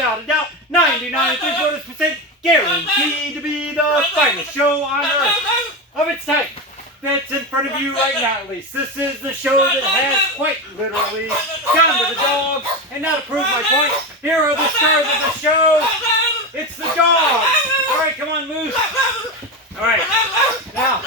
without a doubt, 99.3% guaranteed to be the finest show on earth of its type that's in front of you right now, at least. This is the show that has quite literally down to the dogs. And now to prove my point, here are the stars of the show. It's the dogs. All right, come on, Moose. All right, now,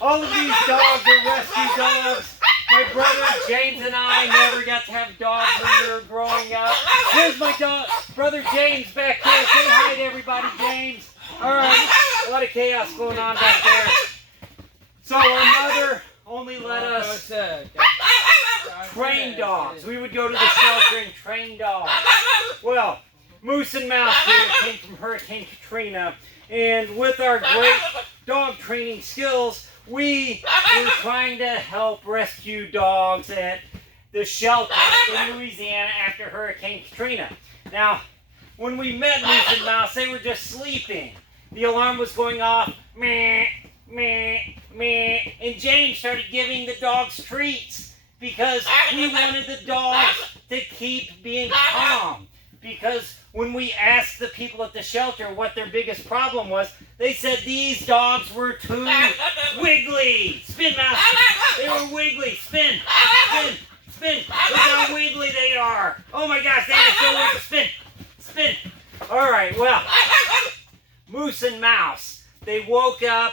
all of these dogs are rescue dogs. My brother James and I never got to have dogs when we were growing up. Here's my dog, brother James back here. Say hi to everybody, James. All right, a lot of chaos going on back there. So our mother only let us train dogs. We would go to the shelter and train dogs. Well, Moose and Mouse here came from Hurricane Katrina, and with our great dog training skills, we were trying to help rescue dogs at the shelter in Louisiana after Hurricane Katrina. Now, when we met Moose and Mouse, they were just sleeping. The alarm was going off, meh, meh, meh, and James started giving the dogs treats because we wanted the dogs to keep being calm. Because when we asked the people at the shelter what their biggest problem was, they said these dogs were too wiggly. Spin, Mouse. They were wiggly. Spin, spin, spin. Look how wiggly they are. Oh my gosh, they are so wiggly. Spin, spin. All right, well, Moose and Mouse, they woke up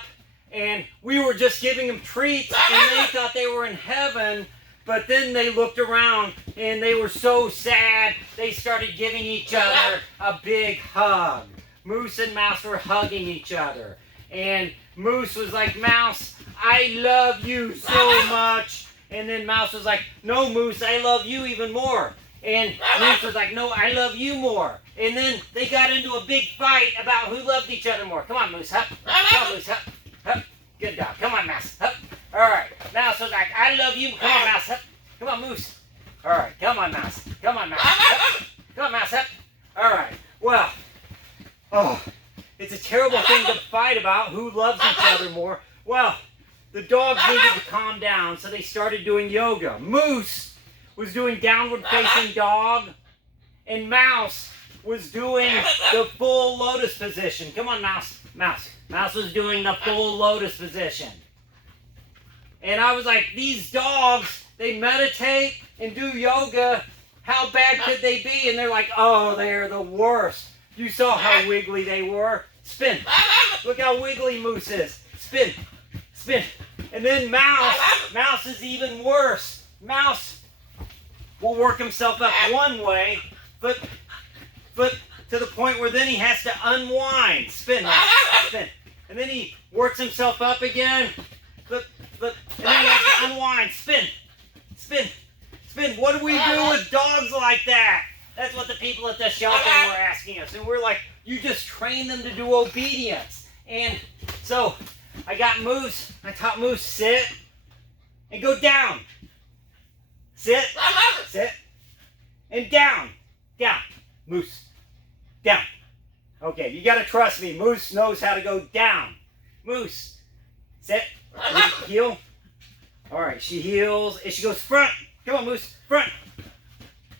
and we were just giving them treats and they thought they were in heaven. But then they looked around and they were so sad, they started giving each other a big hug. Moose and Mouse were hugging each other. And Moose was like, Mouse, I love you so much. And then Mouse was like, no, Moose, I love you even more. And Moose was like, no, I love you more. And then they got into a big fight about who loved each other more. Come on, Moose, hup. Come on, Moose, hup. Hup. Good dog. Come on, Mouse, hup. All right, Mouse was like, I love you. Come on, Mouse. Up. Come on, Moose. All right, come on, Mouse. Come on, Mouse. Up. Come on, Mouse. Up. All right, well, it's a terrible thing to fight about who loves each other more. Well, the dogs needed to calm down, so they started doing yoga. Moose was doing downward facing dog, and Mouse was doing the full lotus position. Come on, Mouse. Mouse. Mouse was doing the full lotus position. And I was like, these dogs, they meditate and do yoga. How bad could they be? And they're like, oh, they're the worst. You saw how wiggly they were. Spin. Look how wiggly Moose is. Spin. Spin. And then Mouse is even worse. Mouse will work himself up one way, but to the point where then he has to unwind. Spin. Spin. And then he works himself up again. Flip, flip, and then you have to unwind. Spin, spin, spin. What do we do with dogs like that? That's what the people at the shelter were asking us. And we're like, you just train them to do obedience. And so I got Moose, I taught Moose sit and go down. Sit, sit, and down, down. Moose, down. Okay, you gotta trust me. Moose knows how to go down. Moose, sit. Heel. All right, she heels and she goes front. Come on, Moose, front.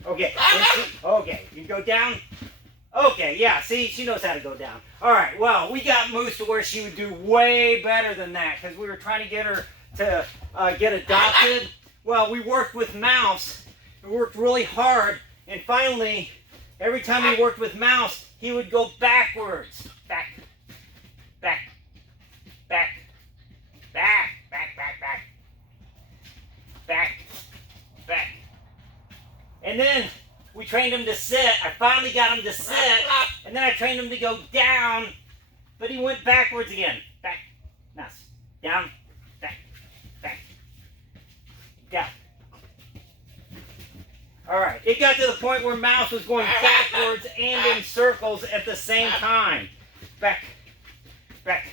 Okay, okay, you go down. Okay, yeah, see, she knows how to go down. All right, well, we got Moose to where she would do way better than that because we were trying to get her to get adopted. Well, we worked with Mouse. We worked really hard, and finally, every time we worked with Mouse, he would go backwards. Back, back, back. Back, back, back, back. Back, back. And then we trained him to sit. I finally got him to sit. And then I trained him to go down. But he went backwards again. Back, mouse. Down, back, back. Down. All right. It got to the point where Mouse was going backwards and in circles at the same time. Back, back,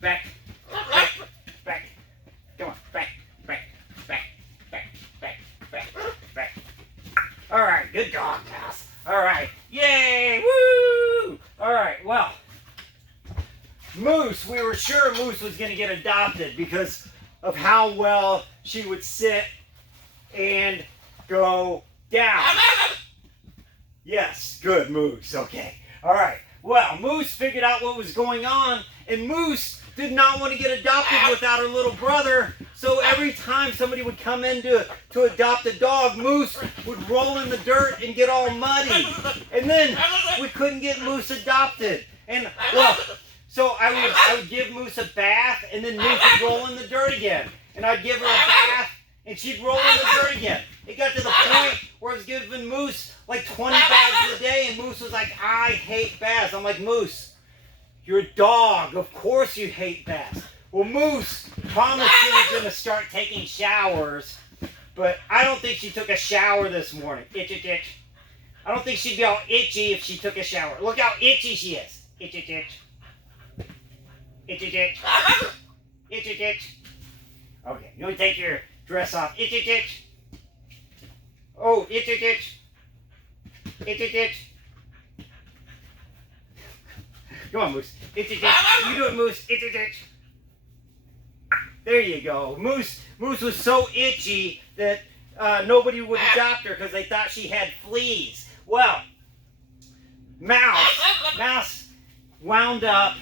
back. Back, back, come on, back, back, back, back, back, back, back. All right, good dog, Mouse. All right, yay, woo! All right, well, Moose, we were sure Moose was going to get adopted because of how well she would sit and go down. Yes, good, Moose. Okay. All right. Well, Moose figured out what was going on, and Moose did not want to get adopted without her little brother. So every time somebody would come in to adopt a dog, Moose would roll in the dirt and get all muddy. And then we couldn't get Moose adopted. And well, so I would give Moose a bath, and then Moose would roll in the dirt again. And I'd give her a bath, and she'd roll in the dirt again. It got to the point where I was giving Moose like 20 baths a day, and Moose was like, I hate baths. I'm like, Moose, you're a dog. Of course you hate baths. Well, Moose promised she was going to start taking showers, but I don't think she took a shower this morning. Itch, itch, itch. I don't think she'd be all itchy if she took a shower. Look how itchy she is. Itch, itch, itch. Itch, itch, itch. Itch, itch, itch. Okay, you want to take your dress off. Itch, itch, itch. Oh, itch, itch, itch. Itch, itch, itch. Come on, Moose. Itch, itch, itch. You do it, Moose. Itch, itch, itch. There you go. Moose was so itchy that nobody would adopt her because they thought she had fleas. Well, Mouse wound up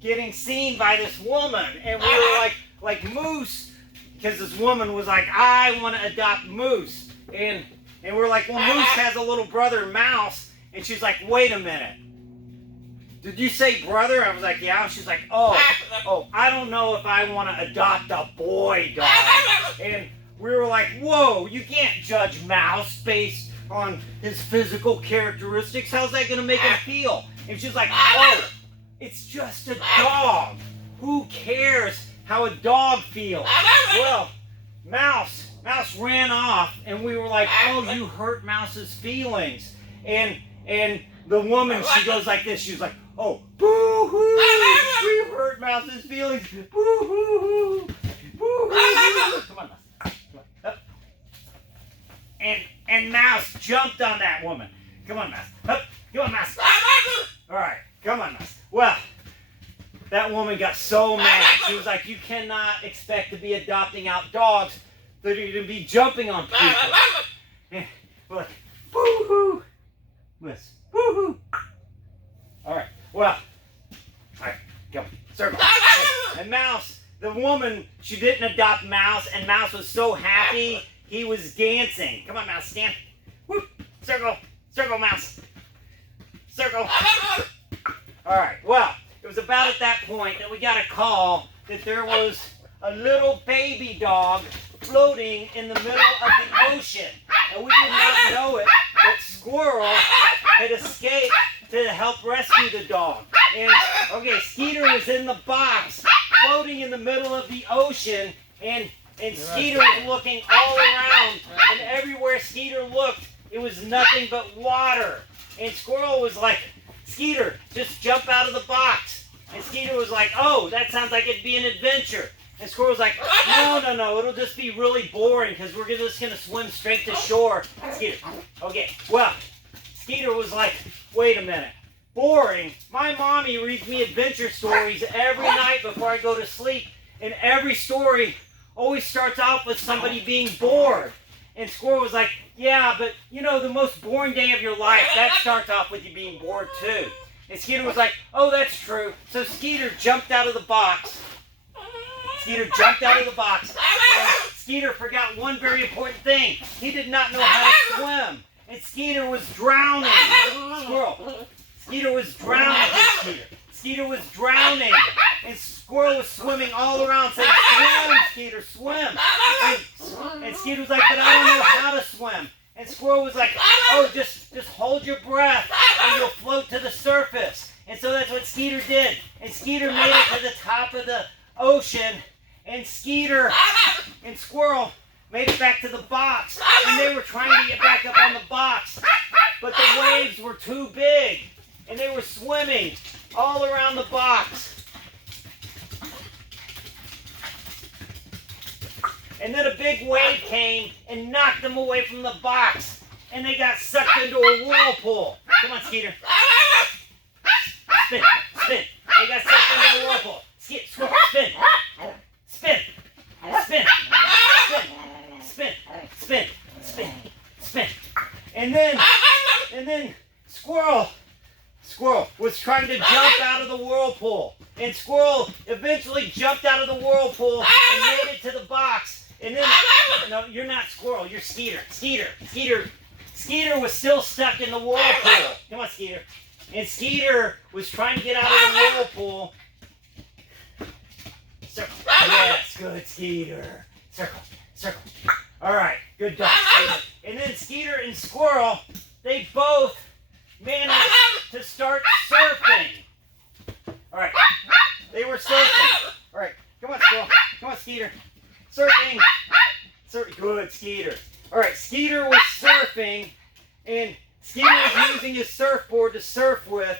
getting seen by this woman, and we were like Moose, because this woman was like, I want to adopt Moose, and we're like, well, Moose has a little brother, Mouse, and she's like, wait a minute. Did you say brother? I was like, yeah. She's like, oh, I don't know if I want to adopt a boy dog. And we were like, whoa, you can't judge Mouse based on his physical characteristics. How's that going to make him feel? And she's like, oh, it's just a dog. Who cares how a dog feels? Well, Mouse ran off, and we were like, oh, you hurt Mouse's feelings. And the woman, she goes like this. She was like, oh, boo-hoo, we hurt Mouse's feelings. Boo-hoo, boo-hoo. Come on, Mouse. Come on. Up. And Mouse jumped on that woman. Come on, Mouse. Up. Come on, Mouse. All right, come on, Mouse. Well, that woman got so mad. She was like, you cannot expect to be adopting out dogs that are going to be jumping on people. And we're like, boo-hoo. Miss. Woo-hoo! Alright, well, alright, go. Circle. And Mouse, the woman, she didn't adopt Mouse, and Mouse was so happy, he was dancing. Come on, Mouse, stand. Woo! Circle. Circle, Mouse. Circle. Alright, well, it was about at that point that we got a call that there was a little baby dog floating in the middle of the ocean. And we did not know it, but Squirrel had escaped to help rescue the dog. And, okay, Skeeter was in the box, floating in the middle of the ocean, and Skeeter was looking all around, and everywhere Skeeter looked, it was nothing but water. And Squirrel was like, Skeeter, just jump out of the box. And Skeeter was like, oh, that sounds like it'd be an adventure. And Squirrel was like, no, it'll just be really boring because we're just going to swim straight to shore. Skeeter, okay, well, Skeeter was like, wait a minute, boring? My mommy reads me adventure stories every night before I go to sleep, and every story always starts off with somebody being bored. And Squirrel was like, yeah, but you know, the most boring day of your life, that starts off with you being bored too. And Skeeter was like, oh, that's true. So Skeeter jumped out of the box. Skeeter jumped out of the box. And Skeeter forgot one very important thing. He did not know how to swim. And Skeeter was drowning. Squirrel. Skeeter was drowning. Skeeter was drowning. And Squirrel was swimming all around saying, swim, Skeeter, swim. And Skeeter was like, but I don't know how to swim. And Squirrel was like, oh, just hold your breath and you'll float to the surface. And so that's what Skeeter did. And Skeeter made it to the top of the ocean. And Skeeter and Squirrel made it back to the box. And they were trying to get back up on the box. But the waves were too big. And they were swimming all around the box. And then a big wave came and knocked them away from the box. And they got sucked into a whirlpool. Come on, Skeeter. Spin, spin. They got sucked into a whirlpool. Spin, spin, spin, spin, spin, spin, spin, spin, spin. And then trying to jump out of the whirlpool. And Squirrel eventually jumped out of the whirlpool and made it to the box. And then, no, you're not Squirrel, you're Skeeter. Skeeter was still stuck in the whirlpool. Come on, Skeeter. And Skeeter was trying to get out of the whirlpool. Circle. Yes, good, Skeeter. Circle. All right, good dog. And then Skeeter and Squirrel, they both managed to start surfing. All right, they were surfing. All right, come on, Squirrel. Come on, Skeeter. Surfing. Good, Skeeter. All right, Skeeter was surfing, and Skeeter was using his surfboard to surf with,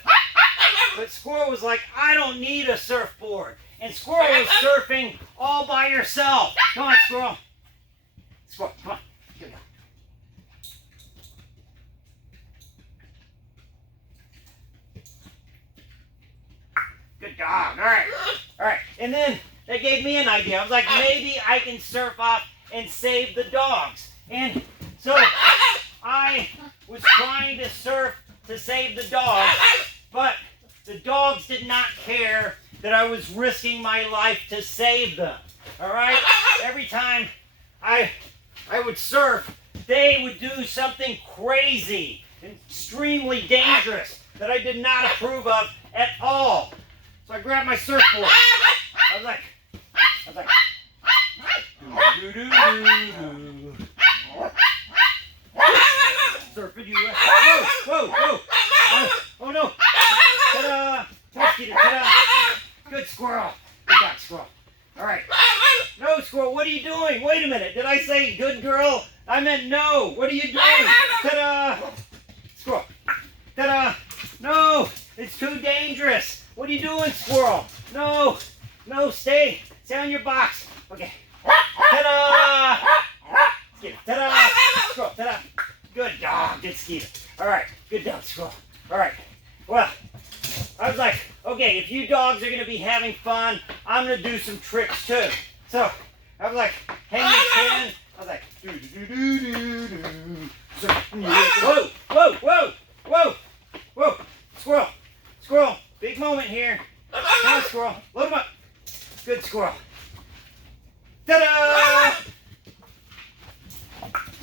but Squirrel was like, I don't need a surfboard. And Squirrel was surfing all by herself. Come on, Squirrel. Squirrel, come on. Here we go. Good dog. All right. And then they gave me an idea. I was like, maybe I can surf off and save the dogs. And so I was trying to surf to save the dogs, but the dogs did not care that I was risking my life to save them. All right? Every time I would surf, they would do something crazy and extremely dangerous that I did not approve of at all. So I grabbed my surfboard. I was like, surfing you. Whoa. Oh no. Ta-da. Come on, Skeeter. Ta-da. Good Squirrel. Good dog, Squirrel. All right. No, Squirrel, what are you doing? Wait a minute. Did I say good girl? I meant no. What are you doing? Ta-da. Squirrel. Ta-da. No, it's too dangerous. What are you doing, Squirrel? No, stay on your box. Okay. Ta-da. Skeeter. Ta-da. Squirrel. Ta-da. Good dog. Good Skeeter. All right. Good dog, Squirrel. All right. Well, I was like, okay, if you dogs are going to be having fun, I'm going to do some tricks too. So I was like, hang your chin. I was like, whoa. Squirrel, big moment here. Come on, Squirrel. Load him up. Good Squirrel. Ta-da!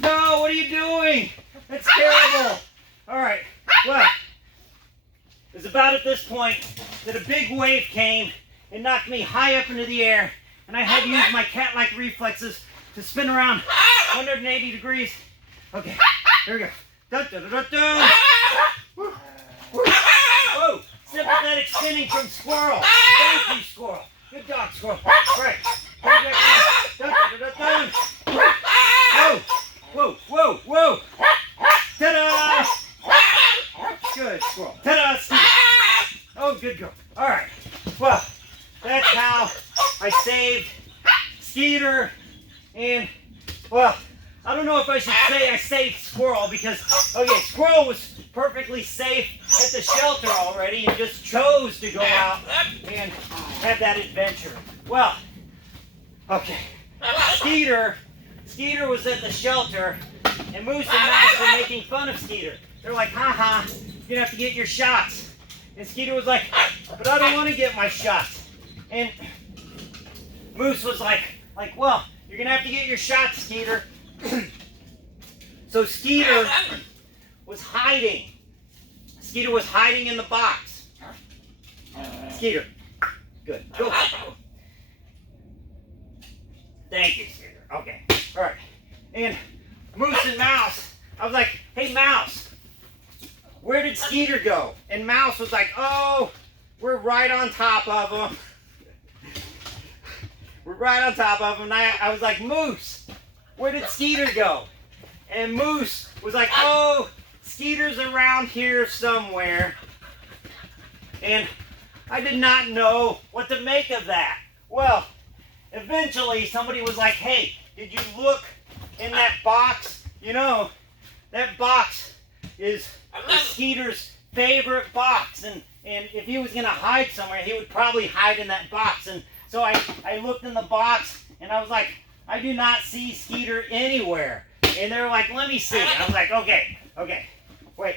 No, what are you doing? That's terrible. All right, well, it was about at this point that a big wave came and knocked me high up into the air, and I had to use my cat-like reflexes to spin around 180 degrees. Okay, here we go. Dun, dun, dun, dun, dun. Whoa, sympathetic spinning from Squirrel. Thank you, Squirrel. Good dog, Squirrel. All right. Dun, dun, dun, dun. Whoa. Ta-da! Good Squirrel. Ta-da, Skeeter. Oh, good girl. All right. Well, that's how I saved Skeeter. And, well, I don't know if I should say I saved Squirrel because, okay, Squirrel was perfectly safe at the shelter already and just chose to go out and have that adventure. Well, okay. Skeeter was at the shelter, and Moose and Mouse were making fun of Skeeter. They're like, ha, you're gonna have to get your shots. And Skeeter was like, but I don't want to get my shots. And Moose was like, well, you're gonna have to get your shots, Skeeter. So Skeeter was hiding. Skeeter was hiding in the box. Skeeter, good. Go. Thank you, Skeeter. Okay, all right. And Moose and Mouse, I was like, hey, Mouse, where did Skeeter go? And Mouse was like, oh, we're right on top of him. We're right on top of him. And I was like, Moose, where did Skeeter go? And Moose was like, oh, Skeeter's around here somewhere. And I did not know what to make of that. Well, eventually somebody was like, hey, did you look in that box? You know, that box is Skeeter's favorite box. And if he was going to hide somewhere, he would probably hide in that box. And so I looked in the box, and I was like, I do not see Skeeter anywhere. And they were like, let me see. I was like, okay. Wait.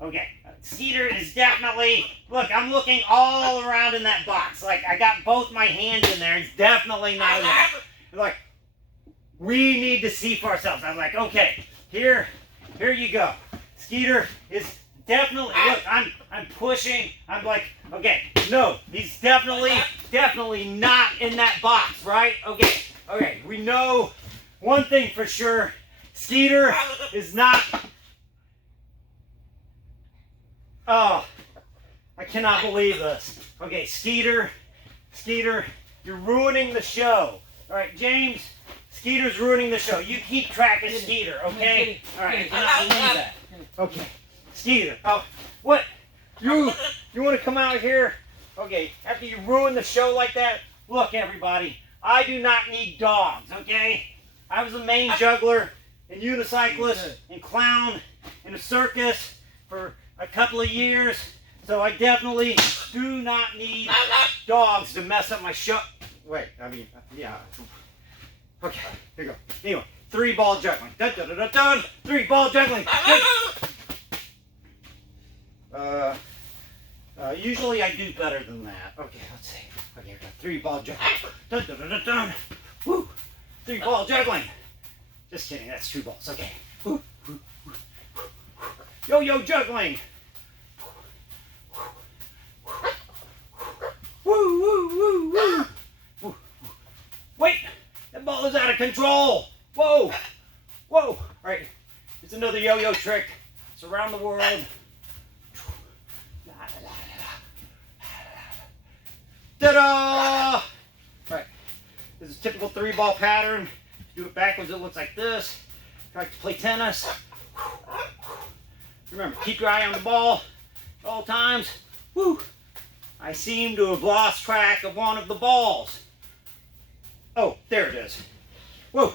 Okay. Skeeter is definitely, look, I'm looking all around in that box. Like, I got both my hands in there. It's definitely not enough. Like, we need to see for ourselves. I was like, okay, here you go. Skeeter is definitely, look, I'm pushing. I'm like, okay, no, he's definitely not in that box, right? Okay, we know one thing for sure. Skeeter is not. Oh, I cannot believe this. Okay, Skeeter, you're ruining the show. All right, James, Skeeter's ruining the show. You keep track of Skeeter, okay? All right, I cannot believe that. Okay, Skeeter. Oh, what? You want to come out here? Okay, after you ruin the show like that? Look, everybody, I do not need dogs, okay? I was a main juggler and unicyclist and clown in a circus for a couple of years, so I definitely do not need dogs to mess up my show. Wait, I mean, yeah. Okay, here you go. Anyway, 3-ball juggling. Dun, dun, dun, dun, dun. 3-ball juggling. Usually I do better than that. Okay, let's see. Okay, here we go. 3-ball juggling. Dun, dun, dun, dun, dun. Woo! 3-ball juggling. Just kidding, that's 2 balls. Okay. Woo, woo, woo, woo. Yo-yo juggling. Woo, woo, woo, woo. Woo. Wait, that ball is out of control. Whoa, whoa. All right, it's another yo-yo trick. It's around the world. Ta-da! All right, this is a typical 3-ball pattern. If you do it backwards, it looks like this. If you like to play tennis, remember, keep your eye on the ball at all times. Woo! I seem to have lost track of one of the balls. Oh, there it is. Whoa,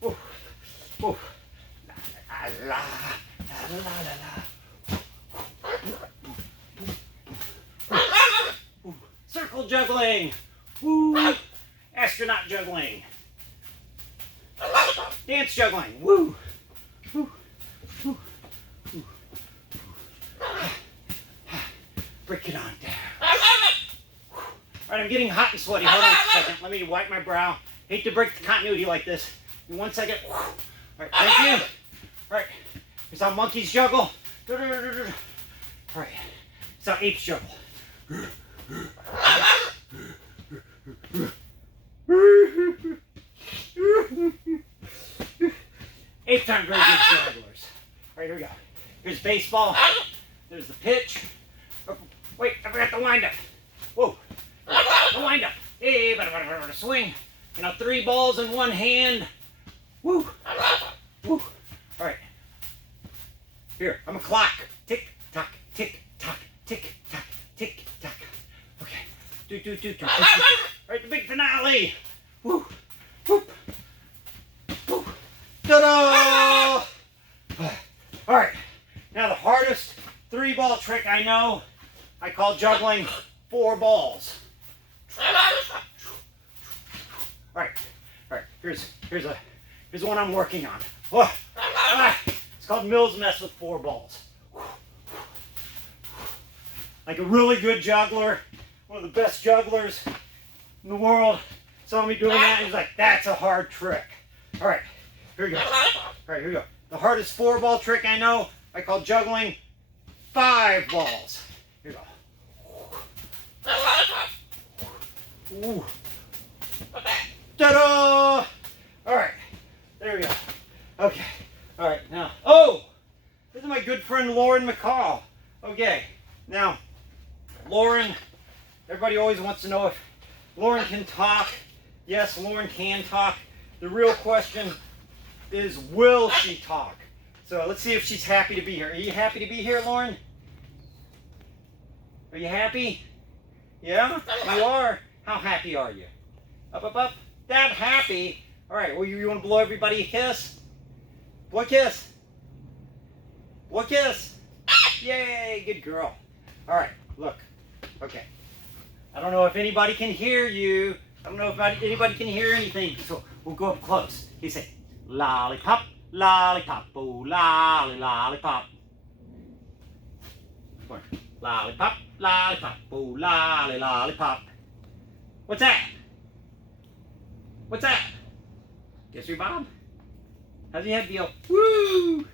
whoa, whoa. La, la, la, la, la, la. Circle juggling. Woo! Astronaut juggling. Dance juggling. Woo! Woo! Woo! Woo! Break it on down. All right, I'm getting hot and sweaty. Hold on a second. Let me wipe my brow. Hate to break the continuity like this. In 1 second. All right, thank you. All right, here's how monkeys juggle. All right, here's how apes juggle. Apes aren't very good jugglers. All right, here we go. Here's baseball. There's the pitch. Oh, wait, I forgot the wind up. Whoa. The wind up. Hey, swing. You know, 3 balls in 1 hand. Woo. Woo. All right. Here, I'm a clock. Tick tock, tick tock, tick tock, tick tock. Okay. Do. All right, the big finale. Woo. Whoop. Woo. Ta-da! All right. Now the hardest 3-ball trick I know, I call juggling 4 balls. All right. Here's one I'm working on. It's called Mill's Mess with 4 balls. Like a really good juggler, one of the best jugglers in the world, saw me doing that and he's like, that's a hard trick. All right, here we go. The hardest 4-ball trick I know, I call juggling 5 balls. Here we go. Ooh. Ta-da! All right, there we go. Okay, all right, now, this is my good friend Lauren McCall. Okay, now, Lauren, everybody always wants to know if Lauren can talk. Yes, Lauren can talk. The real question is, will she talk? So let's see if she's happy to be here. Are you happy to be here, Lauren? Are you happy? Yeah, you are. How happy are you? Up. That happy. All right, well, you want to blow everybody a kiss? Blow a kiss. Blow a kiss. Yay, good girl. All right, look. Okay. I don't know if anybody can hear you. I don't know if anybody can hear anything, so we'll go up close. You say, lollipop, lollipop, oh, lolly, lollipop. Lauren. Lollipop, lollipop, ooh, lolly, lollipop. What's that? What's that? Guess your Bob? How's your head feel? Woo!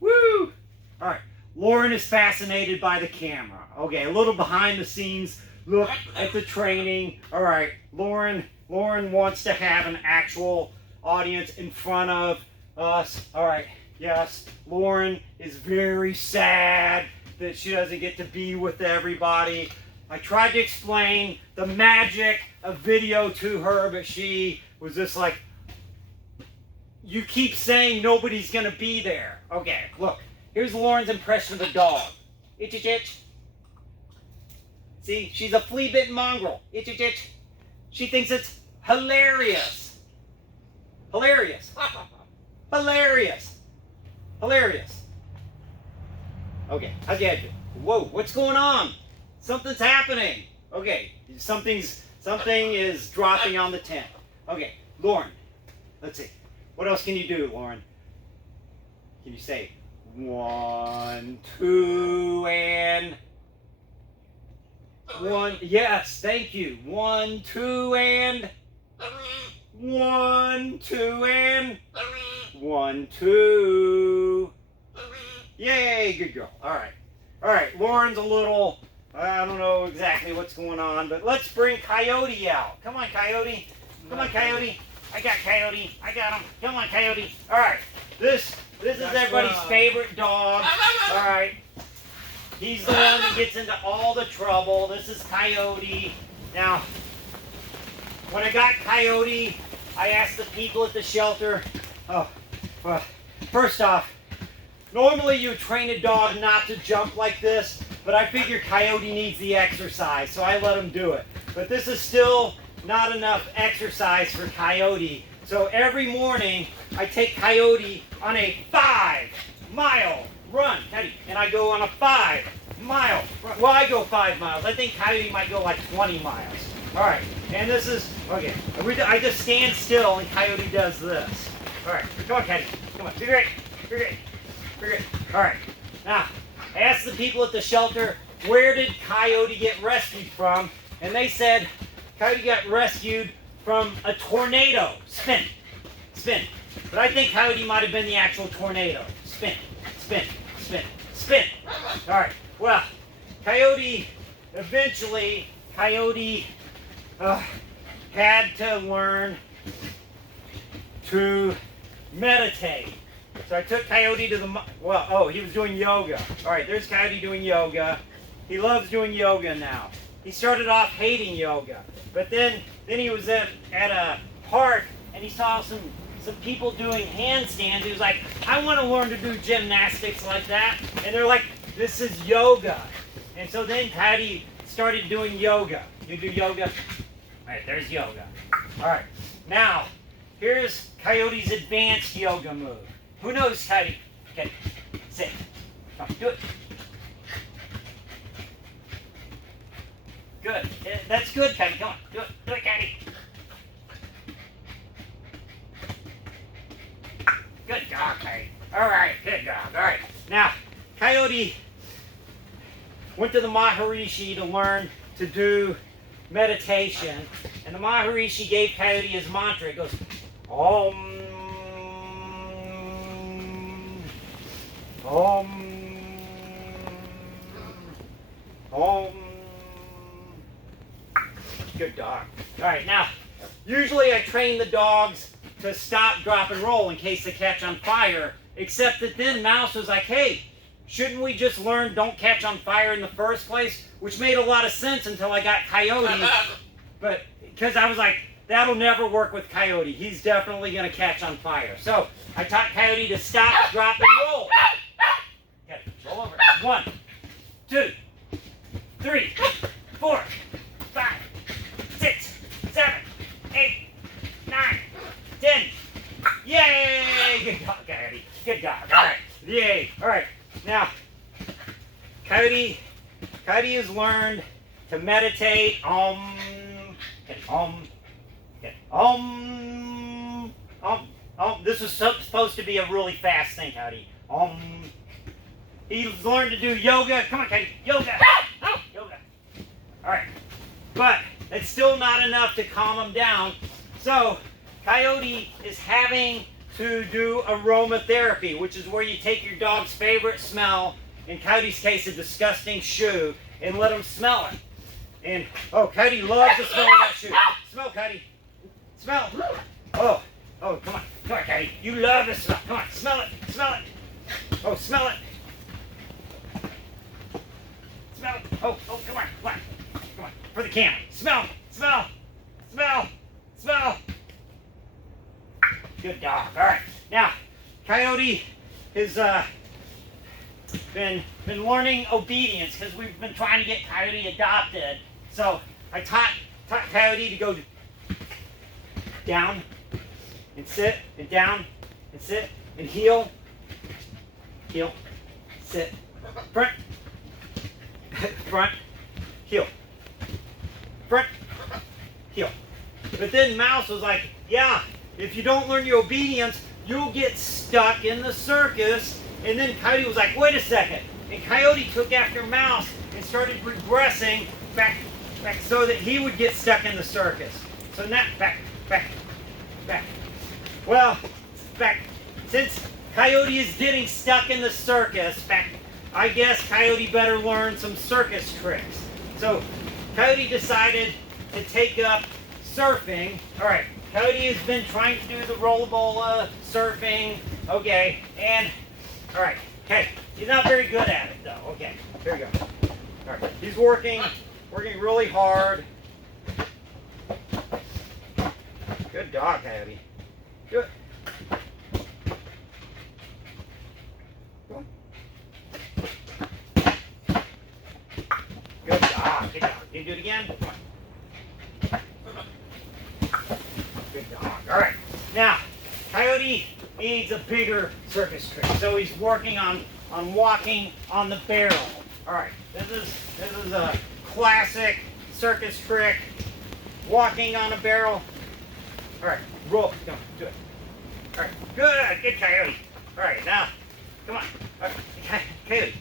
Woo! All right. Lauren is fascinated by the camera. Okay, a little behind the scenes look at the training. All right, Lauren wants to have an actual audience in front of us. All right, yes, Lauren is very sad that she doesn't get to be with everybody. I tried to explain the magic of video to her, but she was just like, you keep saying nobody's gonna be there. Okay, look, here's Lauren's impression of a dog. Itch, itch, itch. See, she's a flea-bitten mongrel. Itch, itch, itch. She thinks it's hilarious. Hilarious. Hilarious. Hilarious. Okay, how's your head feel? Whoa, what's going on? Something's happening. Okay, something is dropping on the tent. Okay, Lauren, let's see. What else can you do, Lauren? Can you say 1, 2, and 1? Yes, thank you. 1, 2, and 1, 2, and 1, 2. Yay, good girl. All right. All right, Lauren's a little, I don't know exactly what's going on, but let's bring Coyote out. Come on, Coyote. Come on, Coyote. I got Coyote. I got him. Come on, Coyote. All right. This is everybody's favorite dog. All right. He's the one that gets into all the trouble. This is Coyote. Now, when I got Coyote, I asked the people at the shelter, oh, well, first off, normally you train a dog not to jump like this, but I figure Coyote needs the exercise, so I let him do it. But this is still not enough exercise for Coyote. So every morning, I take Coyote on a 5-mile run. And I go on a 5-mile run. Well, I go 5 miles. I think Coyote might go like 20 miles. All right, and this is, okay, I just stand still and Coyote does this. All right, come on, Coyote. Come on, be great, be great, be great. All right, now, I asked the people at the shelter, where did Coyote get rescued from? And they said, Coyote got rescued from a tornado. Spin, spin. But I think Coyote might have been the actual tornado. Spin, spin, spin, spin. All right, well, eventually, Coyote had to learn to meditate. So I took Coyote to the, he was doing yoga. All right, there's Coyote doing yoga. He loves doing yoga now. He started off hating yoga, but then he was at a park and he saw some people doing handstands. He was like, I want to learn to do gymnastics like that. And they're like, this is yoga. And so then Coyote started doing yoga. You do yoga? All right, there's yoga. All right, now here's Coyote's advanced yoga move. Who knows, Coyote? Okay, sit. Come on, do it. Good. That's good, Coyote. Come on. Do it. Do it, Coyote. Good dog, Coyote. All right. Good dog. All right. Now, Coyote went to the Maharishi to learn to do meditation. And the Maharishi gave Coyote his mantra. It goes, Om, Om, Om. Good dog. All right, now, usually I train the dogs to stop, drop, and roll in case they catch on fire, except that then Mouse was like, hey, shouldn't we just learn don't catch on fire in the first place? Which made a lot of sense until I got Coyote, but because I was like, that'll never work with Coyote. He's definitely going to catch on fire. So I taught Coyote to stop, drop, and roll. Okay, roll over. 1, 2, 3, 4, 5, 6, 7, 8, 9, 10. Yay! Good dog, Coyote. Good dog. All right. Yay. All right. Now, Coyote has learned to meditate. This is supposed to be a really fast thing, Coyote. He's learned to do yoga. Come on, Coyote. Yoga. Yoga. All right. But it's still not enough to calm him down. So Coyote is having to do aromatherapy, which is where you take your dog's favorite smell, in Coyote's case, a disgusting shoe, and let him smell it. And, oh, Coyote loves the smell of that shoe. Smell, Coyote. Smell. Oh, come on. Come on, Coyote. You love the smell. Come on, smell it. Smell it. Oh, smell it. Smell it. Oh, come on. Come on. Come on. For the camera. Smell. Smell. Smell. Smell. Good dog. All right. Now, Coyote has been learning obedience because we've been trying to get Coyote adopted. So I taught Coyote to go down and sit and down and sit and heel, sit, front, front, heel, front, heel. But then Mouse was like, yeah, if you don't learn your obedience, you'll get stuck in the circus. And then Coyote was like, wait a second. And Coyote took after Mouse and started regressing back so that he would get stuck in the circus. So now, back. Well, since Coyote is getting stuck in the circus, I guess Coyote better learn some circus tricks. So Coyote decided to take up surfing. All right, Coyote has been trying to do the rollabola, surfing, okay, and, all right, okay, he's not very good at it though. Okay, here we go. All right, he's working really hard. Good dog, Coyote. Good. Good dog. Good dog. Can you do it again? Good dog. All right. Now, Coyote needs a bigger circus trick, so he's working on walking on the barrel. All right. This is a classic circus trick. Walking on a barrel. All right. Roll. Come on. Do it. All right. Good. Good, Coyote. All right. Now, come on. All right. Coyote.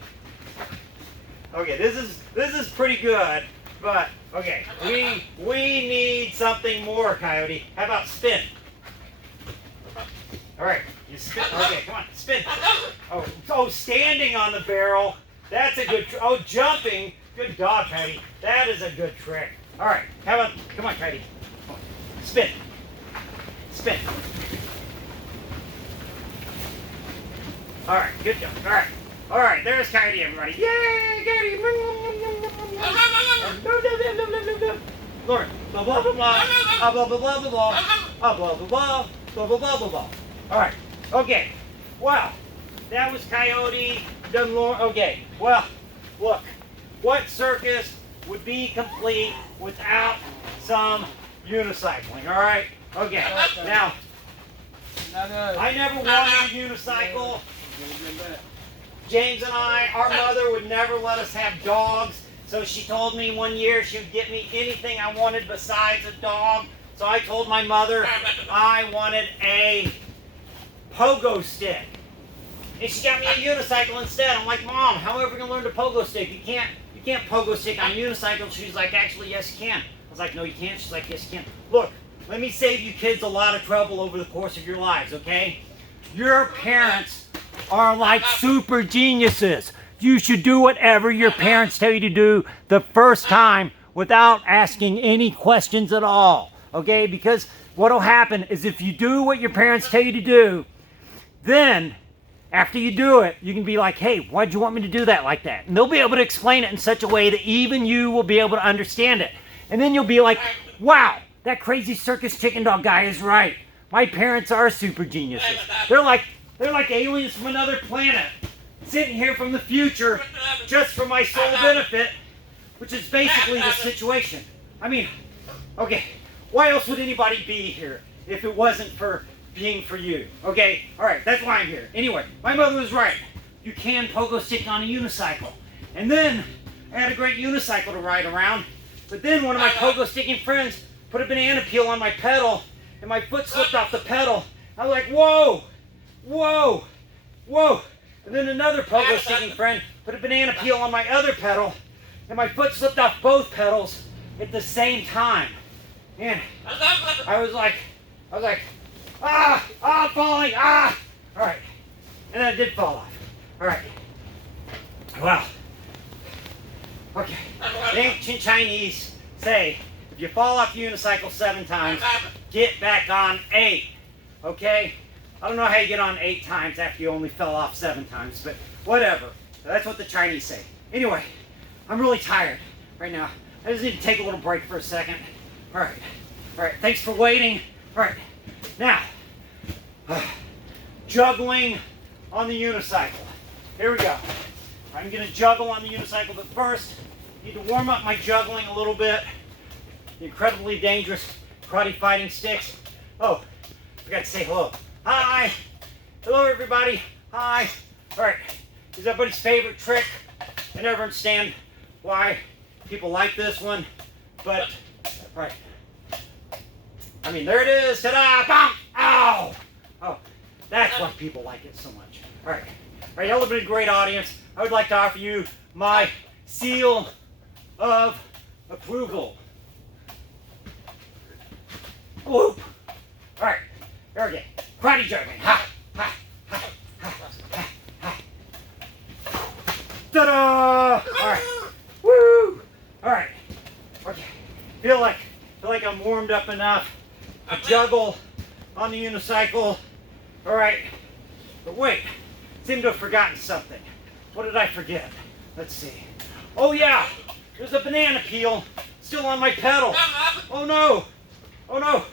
Okay. This is pretty good, but okay. We need something more, Coyote. How about spin? All right. You spin. Okay. Come on. Spin. Oh, standing on the barrel. That's a good trick. Oh, jumping. Good dog, Coyote. That is a good trick. All right. How about? Come on, Coyote. Spin. Spin. All right, good job. All right, there's Coyote, everybody. Yay, Coyote! Lauren, blah blah blah blah, blah blah blah blah blah, blah blah blah blah, blah blah blah blah. All right, okay. Wow, that was Coyote. Done, Lauren. Okay. Well, look, what circus would be complete without some unicycling? All right. Okay, now, I never wanted a unicycle. James and our mother would never let us have dogs, so she told me one year she would get me anything I wanted besides a dog. So I told my mother I wanted a pogo stick. And she got me a unicycle instead. I'm like, Mom, how are we going to learn to pogo stick? You can't pogo stick on a unicycle. She's like, actually, yes, you can. I was like, no, you can't. She's like, yes, you can. Look. Let me save you kids a lot of trouble over the course of your lives, okay? Your parents are like super geniuses. You should do whatever your parents tell you to do the first time without asking any questions at all, okay? Because what will happen is if you do what your parents tell you to do, then after you do it, you can be like, hey, why'd you want me to do that like that? And they'll be able to explain it in such a way that even you will be able to understand it. And then you'll be like, wow, that crazy circus chicken dog guy is right. My parents are super geniuses. They're like aliens from another planet, sitting here from the future just for my sole benefit, which is basically the situation. I mean, okay, why else would anybody be here if it wasn't for being for you? Okay, all right, that's why I'm here. Anyway, my mother was right. You can pogo stick on a unicycle. And then I had a great unicycle to ride around, but then one of my pogo sticking friends put a banana peel on my pedal, and my foot slipped off the pedal. I was like, whoa, whoa, whoa. And then another pogo sticking friend put a banana peel on my other pedal, and my foot slipped off both pedals at the same time. And I was like, I'm falling, all right. And then I did fall off. All right. Well, okay. The ancient Chinese say, if you fall off unicycle 7 times, get back on 8. Okay? I don't know how you get on 8 times after you only fell off 7 times, but whatever. That's what the Chinese say. Anyway, I'm really tired right now. I just need to take a little break for a second. All right. All right. Thanks for waiting. All right. Now, juggling on the unicycle. Here we go. I'm going to juggle on the unicycle, but first, I need to warm up my juggling a little bit. The incredibly dangerous karate fighting sticks. Oh, I forgot to say hello. Hi. Hello, everybody. Hi. All right. This is everybody's favorite trick. I never understand why people like this one, but, all right. I mean, there it is. Ta-da! Bam! Ow! Oh, that's why people like it so much. All right. All right, y'all have been a great audience. I would like to offer you my seal of approval. Whoop! All right, there we go. Karate juggling. Ha! Ha! Ha! Ha! Ha! Ha! Ta-da! All right. Woo! All right. Okay. Feel like I'm warmed up enough to juggle on the unicycle. All right. But wait, seem to have forgotten something. What did I forget? Let's see. Oh yeah, there's a banana peel still on my pedal. Oh no. Oh no.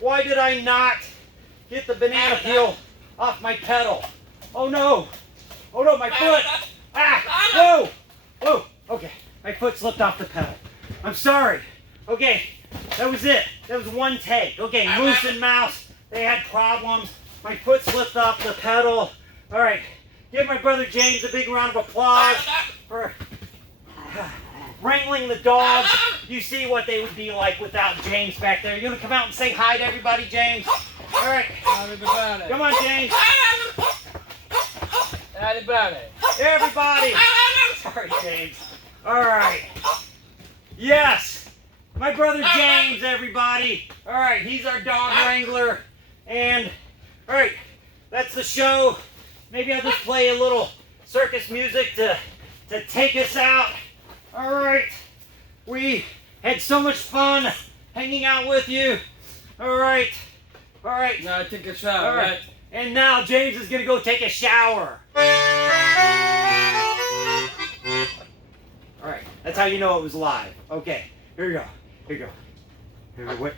Why did I not get the banana peel off my pedal? Oh no. Oh no, my foot. Ah, whoa. Whoa. Okay, my foot slipped off the pedal. I'm sorry. Okay, that was it. That was one take. Okay, Moose and Mouse, they had problems. My foot slipped off the pedal. All right, give my brother James a big round of applause for wrangling the dogs. You see what they would be like without James back there. You want to come out and say hi to everybody, James? All right. Come on, James. Everybody. Everybody. Sorry, James. All right. Yes. My brother James, everybody. All right, he's our dog wrangler. And, all right, that's the show. Maybe I'll just play a little circus music to take us out. All right. We had so much fun hanging out with you. All right. All right. Now take a shower, All right. And now James is going to go take a shower. All right. That's how you know it was live. Okay. Here we go. Here we go. Here we go. Wait.